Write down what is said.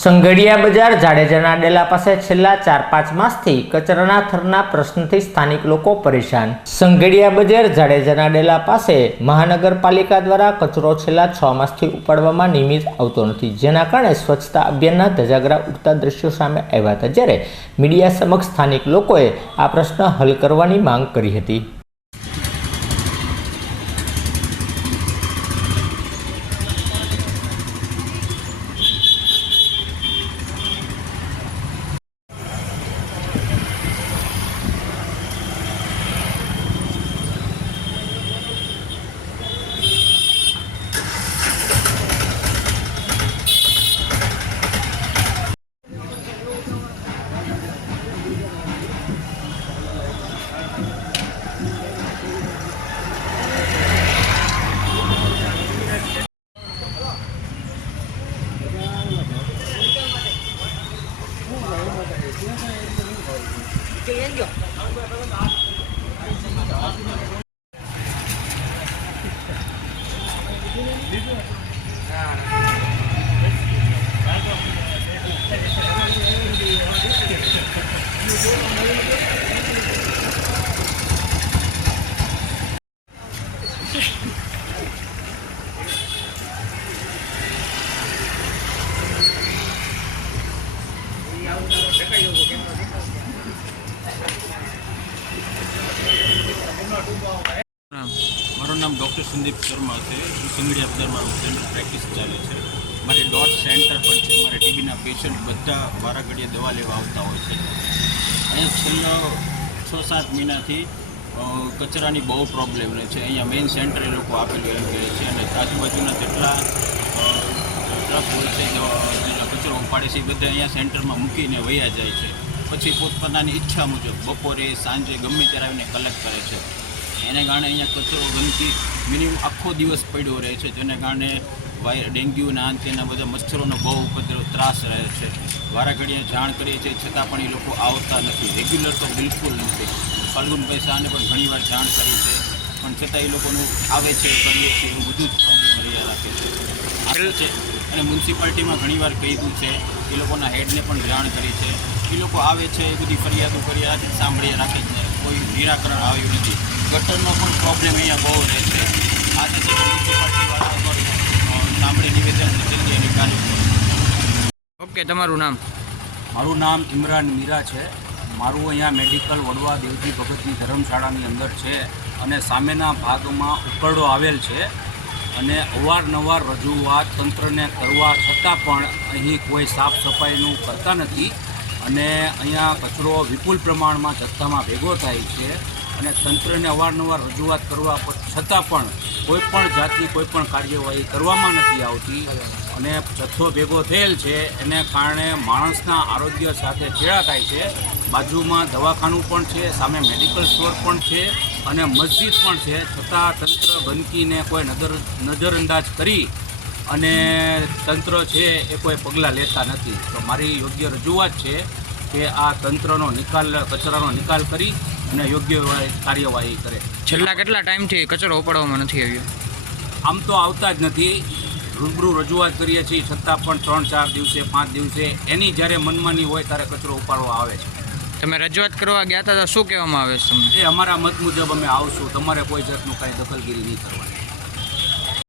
સંઘડિયા બજાર જાડેજાના ડેલા પાસે છેલ્લા 4-5 માસથી કચરાના થરના પ્રશ્નથી સ્થાનિક લોકો પરેશાન। સંઘડિયા બજાર જાડેજાના ડેલા પાસે મહાનગરપાલિકા દ્વારા કચરો છેલ્લા 6 માસથી ઉપાડવામાં નિયમિત આવતો નથી, જેના કારણે સ્વચ્છતા અભિયાનના ધજાગરા ઉઠતા દ્રશ્યો સામે આવ્યા હતા, જ્યારે મીડિયા સમક્ષ સ્થાનિક લોકોએ આ પ્રશ્ન હલ કરવાની માંગ કરી હતી। મારું નામ ડૉક્ટર સંદીપ શર્મા છે। સંઘડિયા બજાર મારું જનરલ પ્રેક્ટિસ ચાલે છે। મારે ડોટ સેન્ટર પણ છે। મારે ટીબીના પેશન્ટ બધા વારાઘડીએ દવા લેવા આવતા હોય છે। અહીંયા છેલ્લા 6-7 મહિનાથી કચરાની બહુ પ્રોબ્લેમ રહે છે। અહીંયા મેઇન સેન્ટરે લોકો આપેલું એમ કહે છે, અને આજુબાજુના જેટલા ટ્રક હોય છે જેટલા કચરો ઉપાડે છે એ બધા અહીંયા સેન્ટરમાં મૂકીને વયા જાય છે। પછી પોતપોતાની ઈચ્છા મુજબ બપોરે સાંજે ગમે ત્યારે આવીને કલેક્ટ કરે છે। એને કારણે અહીંયા કચરો ગંદકી મિનિમમ આખો દિવસ પડ્યો રહે છે, જેને કારણે ડેન્ગ્યુ ના તેના બધા મચ્છરોનો બહુ ઉપદ્રવ ત્રાસ રહે છે। વારાઘડીએ જાણ કરીએ છીએ છતાં પણ એ લોકો આવતા નથી, રેગ્યુલર તો બિલકુલ નથી। ફાલ્ગુનભાઈ શાહને પણ ઘણીવાર જાણ કરી છે, પણ છતાં એ લોકોનું આવે છે, કરીએ છીએ, એવું બધું જ પ્રોબ્લેમ રહ્યા રાખે છે। અને મ્યુનિસિપાલિટીમાં ઘણીવાર કીધું છે, એ લોકોના હેડને પણ જાણ કરી છે। એ લોકો આવે છે, એ બધી ફરિયાદો કરી સાંભળી રાખે છે, કોઈ નિરાકરણ આવ્યું નથી। ગટરનો પણ પ્રોબ્લેમ અહીંયા બહુ રહે છે। આજે મ્યુનિસિપાલિટીવાળા સાંભળી નિવેદન જલ્દી એની કાર્ય। ઓકે, તમારું નામ? મારું નામ ઇમરાન મીરા છે। મારું અહીંયા મેડિકલ વડવા દેવજી ભગતની ધર્મશાળાની અંદર છે, અને સામેના ભાગમાં ઉકરડો આવેલ છે, અને અવારનવાર રજૂઆત તંત્રને કરવા છતાં પણ અહીં કોઈ સાફ સફાઈનું કરતા નથી, અને અહીંયા કચરો વિપુલ પ્રમાણમાં જથ્થામાં ભેગો થાય છે, અને તંત્રને અવારનવાર રજૂઆત કરવા છતાં પણ કોઈ પણ જાતની કોઈ પણ કાર્યવાહી કરવામાં નથી આવતી, અને જથ્થો ભેગો થયેલ છે એને કારણે માણસના આરોગ્ય સાથે ચેડા થાય છે। બાજુમાં દવાખાનું પણ છે, સામે મેડિકલ સ્ટોર પણ છે, અને મસ્જિદ પણ છે, છતાં તંત્ર ગંદકીને કોઈ નજરઅંદાજ કરી અને તંત્ર છે એ કોઈ પગલાં લેતા નથી। તો મારી યોગ્ય રજૂઆત છે કે આ તંત્રનો કચરાનો નિકાલ કરી અને યોગ્ય કાર્યવાહી કરે। છેલ્લા કેટલા ટાઈમથી કચરો ઉપાડવામાં નથી આવ્યો? આમ તો આવતા જ નથી, રૂબરૂ રજૂઆત કરીએ છીએ છતાં પણ 3-4 દિવસે 5 દિવસે એની જ્યારે મનમાની હોય ત્યારે કચરો ઉપાડવા આવે છે। તમે રજૂઆત કરવા ગયા હતા તો શું કહેવામાં આવે છે તમને? એ અમારા મત મુજબ અમે આવશું, તમારે કોઈ જાતનું કાંઈ દખલગીરી નહીં કરવાની।